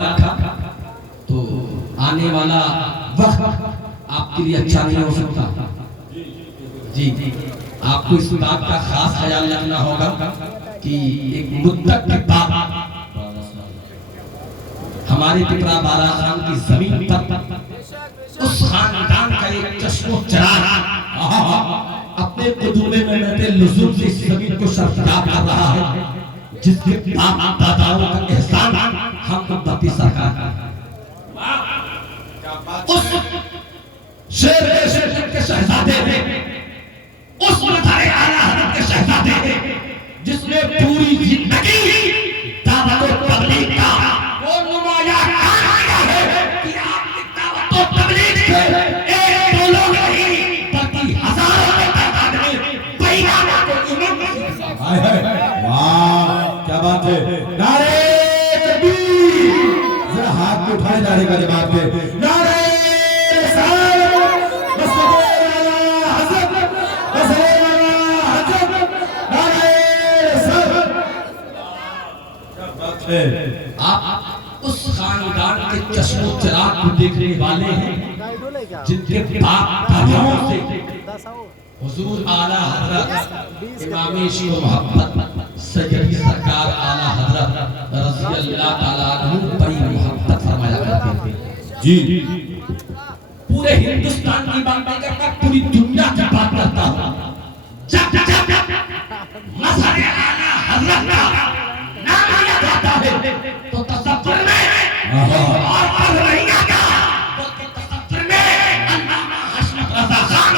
رکھا تو آنے والا وقت آپ کے لیے اچھا نہیں ہو سکتا. جی آپ کو اس بات کا خاص خیال رکھنا ہوگا کہ ایک مدت کے بعد ہمارے پپرا بارہ خان کی زمین پر اس خاندان کا ایک چشم و چراغ اپنے قدوم میں لزوم سے اس زمین کو شرفیاب کر رہا ہے، جس کے باپ داداؤں کا احسان ہم امتی سرکار اس شیر کے شہزادے ہیں، اس مظہر اعلیٰ حضرت کے شہزادے ہیں جس نے پوری زندگی دعوت و تبلیغ کا وہ نمایاں کام کیا ہے کہ آپ کی دعوت و تبلیغ سے ایک دو لوگ نہیں بلکہ ہزاروں کے تعداد میں بیگانہ کو ایمان نصیب. واہ کیا بات ہے. نعرہ تکبیر. ذرا ہاتھ کو اٹھائے جانے کا جواب دے. نعرہ آپ اس خاندان کے چشم و چراغ کو دیکھنے والے ہیں جن کے باپ داداؤں سے حضور اعلیٰ حضرت امام شیخ و محبت سیدی سرکار اعلیٰ حضرت رضی اللہ تعالیٰ عنہ بڑی محبت فرمایا کرتے تھے. جی پورے ہندوستان کی بات نہیں کرتا، پوری دنیا کی بات کرتا ہوں. جب مظہر اعلیٰ حضرت کا نام لیا جاتا ہے تو تصور میں اور پڑھ رہی آگا تو تصور میں علامہ حشمت رضا خان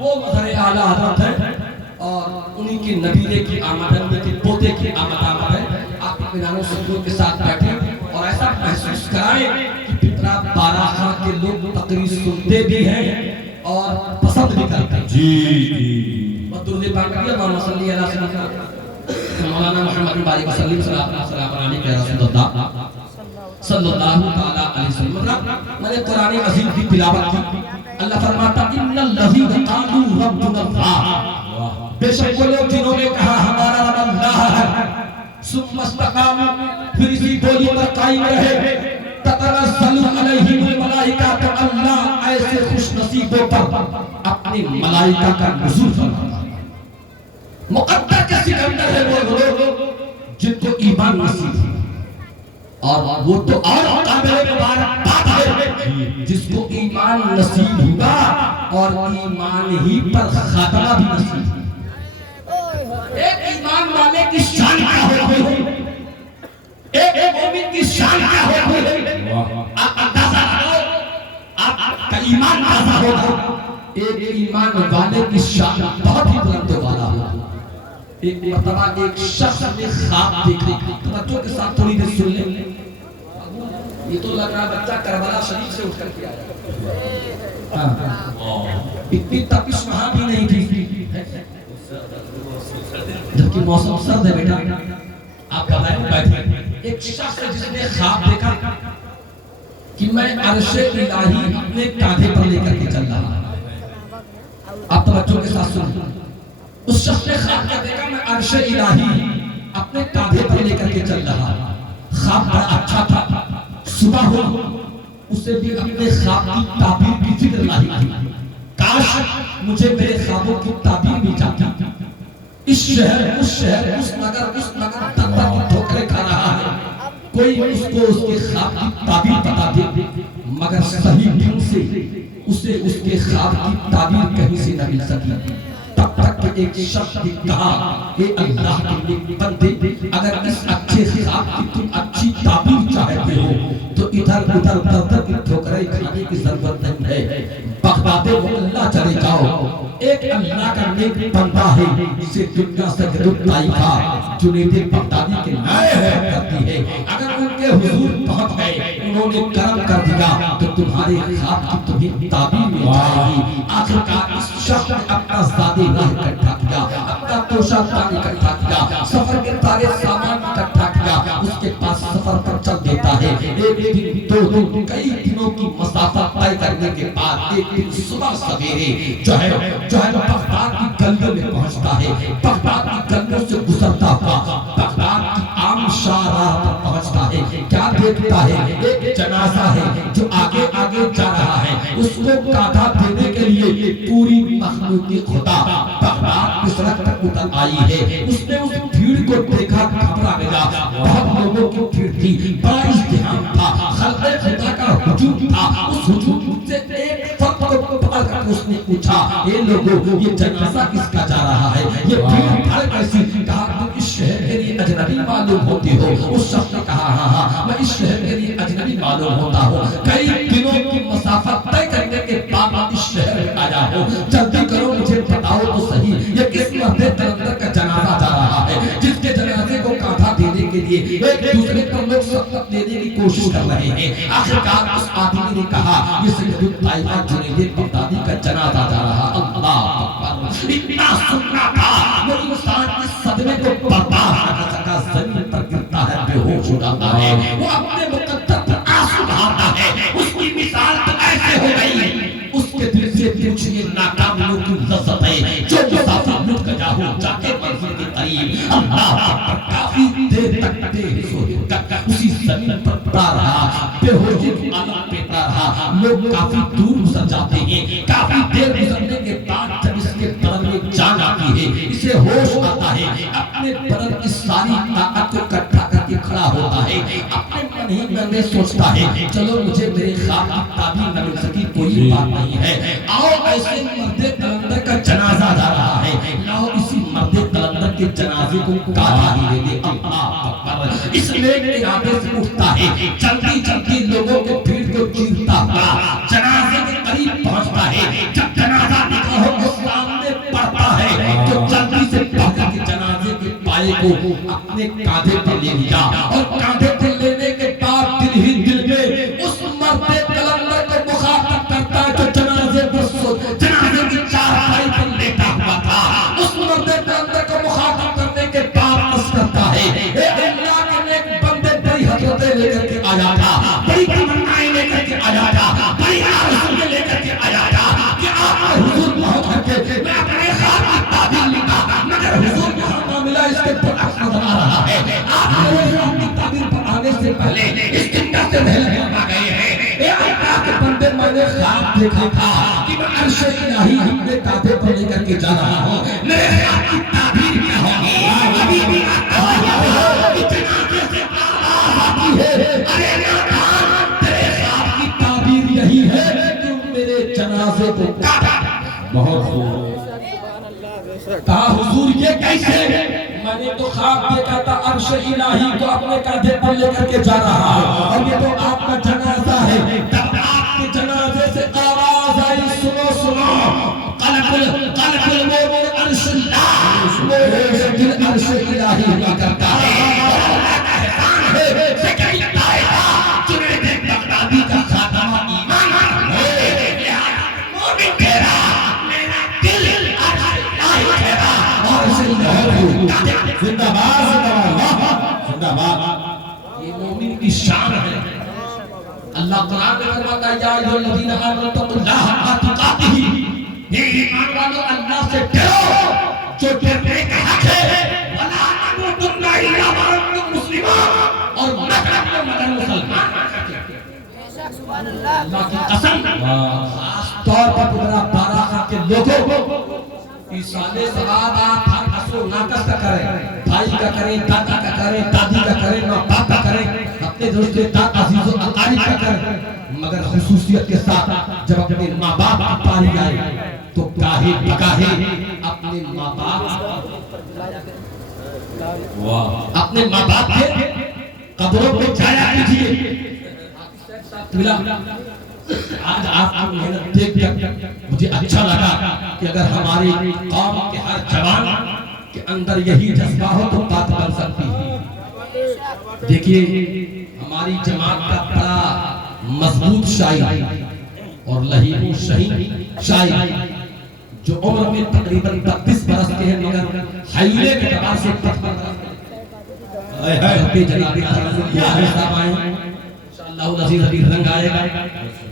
وہ مظہر اعلیٰ حضرت ہے اور انہی کی نبیلے کی آمد ہے، انہی کے پوتے کی آمد ہے. آپ اطمینان و سکون کے ساتھ بیٹھیں اور ایسا محسوس کرائیں کہ پپرا بارہ خان کے لوگ تقریر سنتے بھی ہیں اور پسند بھی کرتے ہیں. جی درود پاک کریے اللہم صلی علی سیدنا مولانا محمد بارک وسلم صلی اللہ علیہ وسلم صلی اللہ تعالی علیہ وسلم. میں نے قرآن عظیم کی تلاوت کی. اللہ فرماتا ان الذین قالوا ربنا اللہ، بے شک وہ لوگ جنہوں نے کہا ہمارا رب اللہ ہے، ثم استقاموا پھر اسی بولی پر قائم رہے، تتنزل علیہم الملائکہ تو اللہ ایسے خوش نصیبوں پر اپنی ملائکہ کا نزول فرماتا. مقدر کے سکندر ہے وہ لوگ جن کو ایمان نصیب ہے، اور وہ تو اور قابل مبارکباد ہے جس کو ایمان نصیب ہوا اور ایمان ہی پر خاتمہ بھی نصیب ہے. ایک ایمان والے کی شان کیا ہوتی ہے، ایک مومن کی شان کیا ہوتی ہے، آپ اندازہ کرو آپ کا ایمان اندازہ ہوگا. ایک ایمان والے کی شان بہت ہی بلند والا ہوگا. ایک مرتبہ ایک شخص نے خواب دیکھا، توجہ کے ساتھ تھوڑی دیر سن لیں. یہ تو لگ رہا بچہ کربلا شریف سے اٹھ کر کے آیا. اتنی تپش وہاں بھی نہیں تھی جبکہ موسم سرد ہے بیٹا. آپ بتائیں بیٹھے ایک شخص جس نے خواب دیکھا کہ میں عرش الہی اپنے کاندھے پر لے کر کے چل رہا ہوں. آپ توجہ کے ساتھ سنیں. اس شخص نے خواب کیا دیکھا میں عرش الہی اپنے کاندھے پر لے کر کے چل رہا ہوں. خواب بڑا اچھا تھا. صبح ہو اسے بھی اپنے خواب کی تعبیر کی فکر لائی تھی. کاش مجھے میرے خوابوں کی تعبیر بھی جاتی. اس شہر اس نگر تک تک ٹھوکریں کھا رہا ہے، کوئی اس کو اس کے خواب کی تعبیر بتا دے، مگر صحیح دن سے اسے اس کے خواب کی تعبیر کہیں سے نہ مل سکی. تب تک کہ ایک شخص نے کہا اے اللہ کے نیک بندے، اگر اس اچھے خواب کی تم اچھی تعبیر چاہتے ہو تو ادھر ادھر در کی ٹھوکریں کھانے کی ضرورت نہیں ہے، بغداد اللہ چلے جاؤ. ایک اللہ کا نیک بندہ ہے جسے دنیا سے گرد طائفہ جنید بغدادی کے نائے ہے کرتی ہے. اگر ان کے حضور پہنچ گئے انہوں نے کرم کر دیا تو تمہارے خواب کی تمہیں تعبیر مل جائے گی. آخرکار اس شخص نے اپنا زادی راہ اکٹھا کیا، اپنا توشہ پانی اکٹھا کیا، سفر کے سارے سامان اکٹھا کیا. اس کے پاس سفر پر چل دیتا ہے. ایک دن دو دن کئی دنوں کی مسافت طے کرنے کے بعد ایک دن صبح سویرے جو ہے بغداد کی گلیوں میں پہنچتا ہے. بغداد کی گلیوں سے گزرتا ہوا بغداد دیکھتا ہے ایک جنازہ ہے جو آگے آگے جا رہا ہے، اس کو کاٹھا دینے کے لیے پوری مخلوق خدا بغداد کی سڑک تک اتر آئی ہے۔ اس نے اس بھیڑ کو دیکھا، گھبرا گیا، بہت لوگوں کی بھیڑ تھی، بڑا ازدحام تھا، خلق خدا کا ہجوم تھا۔ اس ہجوم سے ایک فرد کو پکڑ کر اس نے پوچھا، اے لوگوں یہ جنازہ کس کا جا رہا ہے؟ یہ بھیڑ بھاڑ کیسی؟ کہا تم اس شہر کے لیے اجنبی معلوم ہوتی ہو۔ اس شخص نے کہا ہاں ہاں میں اس شہر کے لیے اجنبی معلوم ہوتا ہوں، کئی دنوں کی مسافت طے کرنے کے بعد اس شہر میں آیا ہوں، جلدی کرو مجھے بتاؤ تو صحیح یہ کس مرد قلندر کا جنازہ جا رہا ہے جس کے جنازے کو کاٹھا دینے کے لیے ایک دوسرے پر لوگ سبقت دینے کی کوشش کر رہے ہیں۔ آخرکار اس آدمی نے کہا یہ سید الطائفہ جنید بغدادی کا جنازہ جا رہا۔ اللہ اکبر، اتنا سننا تھا وہ انسان اس صدمے کو برداشت نہ کر سکا، زمین پر گرتا ہے، بے ہوش ہو جاتا ہے، وہ اپنے مقدر پر آنسو بہاتا ہے۔ اس کی مثال تو ایسے ہو گئی اس کے دل سے کچھ یہ ناکامیوں کی لذت ہے جو مسافر لٹ گیا ہو جا کے منزل کے قریب۔ اللہ اکبر، کافی دیر تک بے ہوش تک اسی زمین پر پڑا رہا، بے ہوشی کی حالت میں پڑا رہا۔ لوگ کافی دور گزر جاتے ہیں، کافی دیر گزرنے کے بعد جب اس کے بدن میں جان آتی ہے، اسے ہوش آتا ہے، اپنے بدن کی ساری طاقت کو اکٹھا کر کے کھڑا ہوتا ہے، اپنے من ہی من میں سوچتا ہے چلو مجھے میرے خواب کی تعبیر نہ مل سکی کوئی بات نہیں ہے، آؤ ایسے مرد قلندر کا جنازہ جا رہا ہے، لاؤ اسی مرد قلندر کے جنازے کو کاٹھا ہی دے دے۔ اللہ اکبر، اس نیک ارادے سے اٹھتا ہے، جلدی جلدی لوگوں کے بھیڑ کو چیرتا ہوا جنازے کے قریب پہنچتا ہے۔ جب جنازہ نکاح کے سامنے پڑتا ہے تو جلدی سے بھاگ کے جنازے کے پائے کو اپنے کاندھے پر لے لیا، اور کاندھے پر لینے کے بعد دل ہی دل میں اس مرد قلندر کو مخاطب کرتا ہے جو جنازے کی چارپائی پر لیٹا ہوا تھا۔ اس مرد قلندر کو مخاطب کرنے کے بعد عرض کرتا ہے اے اللہ کے نیک بندے، بڑی حضرتیں لے کر کے آیا تھا، بڑی تمنائیں لے کر کے آیا تھا، بڑی آرزویں لے کر کے آیا تھا کہ آپ کے حضور پہنچ کر کے میں اپنے خواب کی تعبیر لکھا، مگر حضور یہاں نہ ملا، اس کے برعکس نظر آ رہا ہے۔ آپ میرے خواب کی تعبیر پر آنے سے پہلے اس دن سے پہلے آ گئے ہیں۔ اے اللہ کے بندے، میں نے خواب دیکھا تھا کہ میں عرش الہی اپنے کاندھے پر لے کر کے جا رہا ہوں، میرے خواب کی تعبیر کیا ہوگی؟ ابھی بھی جنازے سے آواز آتی ہے، ارے نادان تیرے خواب کی تعبیر یہی ہے کہ میرے جنازے کو کاٹا۔ بہت خوب۔ کہا حضور یہ کیسے؟ میں نے تو خواب دیکھا تھا عرش الہی کو اپنے کاندھے پر لے کر کے جا رہا ہے، اور یہ تو آپ کا جنازہ ہے۔ تب آپ کے جنازے سے آواز آئی، سنو سنو، قلب المومن عرش اللہ، مومن دل عرش الہی ہوا کرتا ہے، اور اللہ کا احسان ہے کہ یہ طائفہ جنید بغدادی کا خاتمہ ایمان ہے، مومن تیرا میرا دل عرش الہی تیرا، اور عرش الہی زندہ باد، زندہ باد، زندہ باد۔ یہ مومن کی شان ہے۔ اللہ قرآن میں فرماتا ہے یا ایھا الذین آمنوا اتقوا اللہ حق تقاتہ، یہ ایمان والو اللہ سے ڈرو جو ڈرنے کا حق ہے، ولا تموتن الا وانتم مسلمون، اور نہ کرو مگر مسلمان۔ اللہ کی قسم، خاص طور پر پورا بارہ کے لوگوں سالے ثواب آپ ہر حسو ناقص کا کریں، بھائی کا کریں، دادا کا کریں، دادی کا کریں، ماں باپ کا کریں، اپنے دوست داد عزیز و اقارب کا کریں، مگر خصوصیت کے ساتھ جب اپنے ماں باپ کی پاری آئے تو گاہے بگاہے اپنے ماں باپ کے قبروں پہ جایا کیجئے۔ آج آپ کی محنت دیکھ کر مجھے اچھا لگا کہ اگر ہماری قوم کے ہر جوان کے اندر یہی جذبہ ہو تو بات بن سکتی ہے۔ دیکھیے ہماری جماعت کا بڑا مضبوط شاعر اور لہیب و شہید شاعر جو عمر میں تقریباً 32 برس کے ہیں مگر حیلے کے اعتبار سے 32 برس کے جناب صاحب آئے اللہ العزیز ابھی رنگ آئے گا،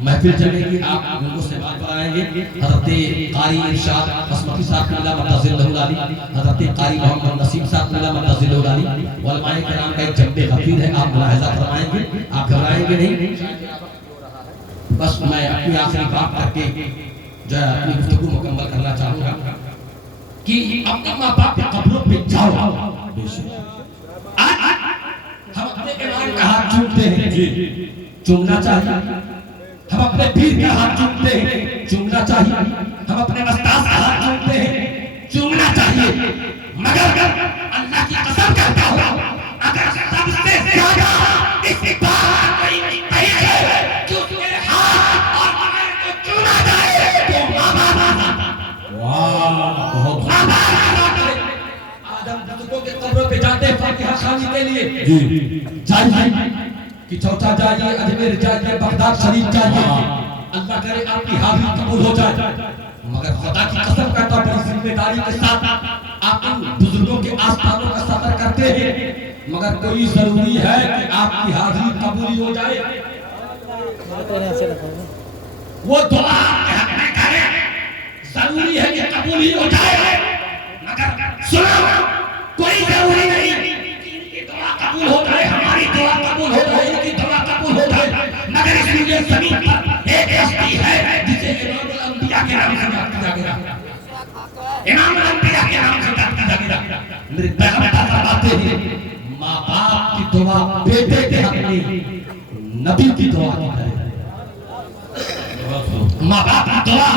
محفل چلے گی، آپ ان کو سے بات پڑھائیں گے۔ حضرت قاری ارشاد قسمتی صاحب اللہ متعزل العلی، حضرت قاری محمد نصیب صاحب اللہ متعزل العلی، علماء کرام کا ایک جنب غفیر ہے، آپ ملاحظہ فرمائیں گے۔ آپ کہ نہیں؟ بس میں اپنی آخری بات کر کے جو ہے اپنی گفتگو مکمل کرنا چاہوں گا کہ اپنے ماں باپ کے قبروں پہ جاؤ. ہم اپنے امام کا ہاتھ چومتے ہیں، چومنا چاہیے. ہم اپنے پیر کا ہاتھ چومتے ہیں، چومنا چاہیے. ہم اپنے استاد کا ہاتھ چومتے ہیں، چومنا چاہیے. مگر اللہ کی قسم کرتا ہوں اگر سب سے زیادہ اس بات کوئی نہیں ہے کہ اس کے ہاتھ اور پیر کو چوما جائے تو ماں باپ. واہ بہت آدم بزرگوں کے قبروں پہ جاتے ہیں فاتحہ خوانی کے لیے. جی جائیے کہ چوٹا جائیے، اجمیر جائیے، بغداد شریف جائیے. اللہ کرے آپ کی حاضری قبول ہو جائے. مگر خدا کی قسم کرتا ہوں بڑی ذمہ داری کے ساتھ آپ ان بزرگوں کے آستانوں کا سفر کرتے ہیں، مگر کوئی ضروری ہے کہ آپ کی حاضری قبول ہو جائے. وہ دعا آپ کے حق میں کریں، ضروری ہے کہ قبول ہی ہو جائے. مگر سنو، کوئی ضروری نہیں کہ ان کی دعا قبول ہو جائے، ہماری دعا قبول ہو جائے، ان کی دعا قبول ہو جائے. مگر اس لیے زمین پر ایک ہستی ہے جسے امام الانبیاء کے نام سے یاد کیا گیا. امام الانبیاء کے نام سے یاد کیا گیا. میرے پیغمبر فرماتے ہیں ماں باپ کی دعا بیٹے کے حق میں نبی کی دعا کی طرح. ماں باپ کی دعا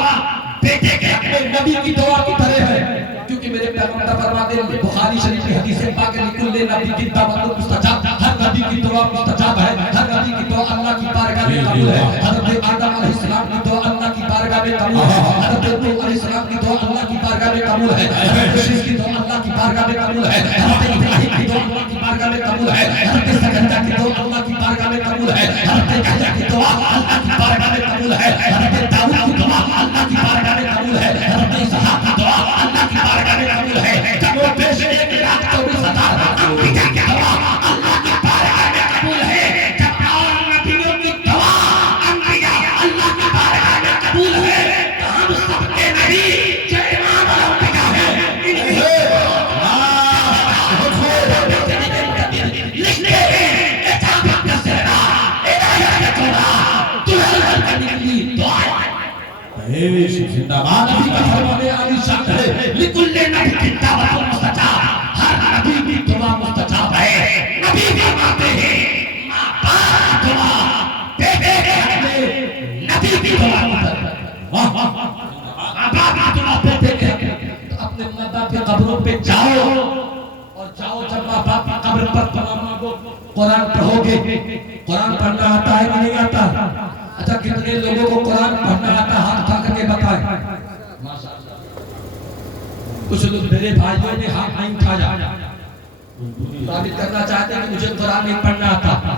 بیٹے کے حق میں نبی کی دعا کی طرح ہے. کیونکہ میرے پیغمبر فرماتے ہیں بخاری شریف کی حدیث پاک ہے لکل نبی کی دعوت مستجاب. ہر نبی کی دعا مستجاب ہے. ہر نبی کی دعا اللہ کی بارگاہ میں قبول ہے. حضرت آدم علیہ السلام کی دعا اللہ کی بارگاہ میں قبول ہے. حضرت نوح علیہ السلام کی دعا اللہ کی بارگاہ میں قبول ہے. حضرت شیش کی دعا اللہ کی بارگاہ میں قبول ہے. حضرت ابراہیم کی دعا اللہ کی بارگاہ میں قبول ہے. حضرت زکریا کی دعا اللہ کی بارگاہ میں قبول ہے. حضرت یحییٰ کی دعا اللہ کی بارگاہ میں قبول ہے. حضرت داؤد کی دعا اللہ کی بارگاہ میں قبول ہے. حضرت اسحاق کی دعا اللہ کی بارگاہ میں قبول ہے. جب وہ پیش 1,24,000 انبیاء کی دعا اللہ کی بارگاہ میں قبول ہے. جب اور نبیوں کی دعا انبیاء اللہ کی بارگاہ میں قبول ہے تو ہم سب کے نبی جو امام الانبیاء ہیں لکھتے ہیں اجابت نصرنا عنایت تولا دلہن کرنے کے لیے دعا. زندہ باد. نبی کا فرمان عالی شان ہے لکل نبی کی دعوت مستجاب. ہر نبی کی دعا مستجاب ہے. نبی فرماتے ہیں ماں باپ کی دعا بیٹے کے حق میں نبی کی دعا مستجاب. ماں باپ کی دعا بیٹے کے حق میں. تو اپنے ماں باپ کی قبروں پہ جاؤ اور جاؤ جب ماں باپ کی قبر پر دعا مانگو. قرآن پڑھو گے. قرآن پڑھنا آتا ہے کہ نہیں آتا؟ اچھا کتنے لوگوں کو قرآن پڑھنا آتا ہاتھ اٹھا کر کے بتائیں. کچھ لوگ میرے بھائیوں نے ہاتھ نہیں اٹھایا، ثابت کرنا چاہتے ہیں کہ مجھے قرآن نہیں پڑھنا آتا.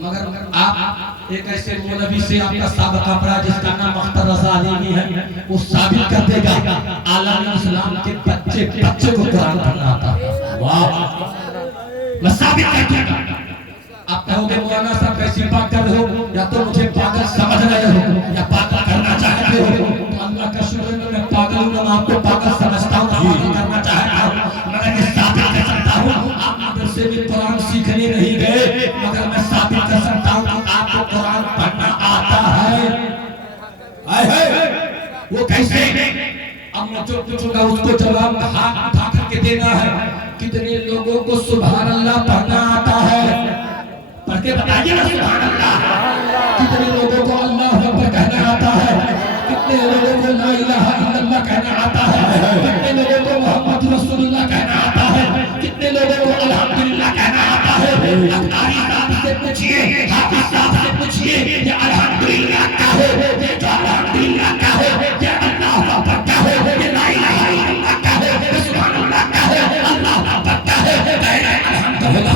مگر آپ ایک ایسے مولوی سے آپ کا سابقہ پڑھا جس کا نام اختر رضا علیمی ہے، وہ ثابت کر دے گا عالم اسلام کے بچے کو قرآن پڑھنا آتا. میں ثابت کر دوں گا. آپ کہو گے مولانا صاحب کیسی بات کر رہے ہو، یا تو مجھے پاگل سمجھ رہے ہو یا پاگل کرنا چاہتے ہو. تو اللہ کا شکر ہے میں پاگل ہوں، میں آپ کو پاگل سمجھتا ہوں، پاگل کرنا چاہتا ہوں. مگر یہ ثابت کر سکتا ہوں آپ مدرسے میں قرآن سیکھنے نہیں گئے، مگر میں ثابت کر سکتا ہوں کہ آپ کو قرآن پڑھنا آتا ہے. وہ کیسے؟ اب میں جو پوچھوں گا اس کو جواب ہاتھ اٹھا کر کے دینا ہے. کتنے لوگوں کو سبحان اللہ پڑھنا آتا ہے؟ پڑھ کے بتائیے نا سبحان اللہ. کتنے لوگوں کو اللہ اکبر کہنا آتا ہے؟ کتنے لوگوں کو لا الہ الا اللہ کہنا آتا ہے؟ کتنے لوگوں کو محمد رسول اللہ کہنا آتا ہے؟ کتنے لوگوں کو الحمدللہ کہنا آتا ہے؟ اختاری صاحب سے پوچھئے، حافظ صاحب سے پوچھئے یہ الحمدللہ کیا ہے، یہ جو الحمدللہ کیا ہے، یہ اللہ اکبر کیا ہے، یہ لا الہ الا اللہ کیا ہے، یہ سبحان اللہ کیا ہے، اللہ اکبر کیا ہے، الحمدللہ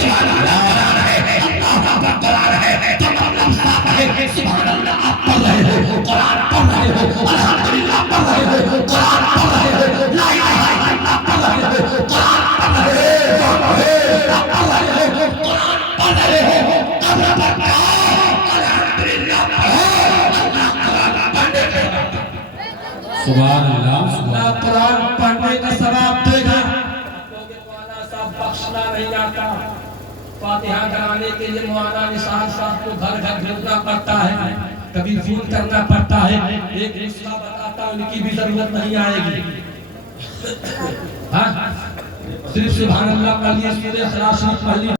سبحان اللہ قرآن ہے. تو مطلب صاف ہے سبحان اللہ آپ پڑھ رہے ہو، قرآن پڑھ رہے ہو، الحمدللہ پڑھ رہے ہو، قرآن پڑھ رہے ہو، لا الہ الا اللہ پڑھ رہے ہو، قرآن پڑھ رہے ہو، پڑھ رہے ہو، قرآن پڑھ رہے ہو. قبر پر جاؤ الحمدللہ پڑھو. اللہ قرآن پڑھنے کا سبحان اللہ. اللہ قرآن پڑھنے کا ثواب دے گا. مولانا صاحب بخشنا نہیں آتا. فاتحہ کرانے کے لیے مولانا نثار صاحب کو گھر گھر ڈھونڈنا پڑتا ہے، کبھی فون کرنا پڑتا ہے، ایک نسخہ بتاتا ان کی بھی ضرورت نہیں آئے گی. ہاں صرف سبحان اللہ پڑھ لیے، سورہ اخلاص پڑھ لیے.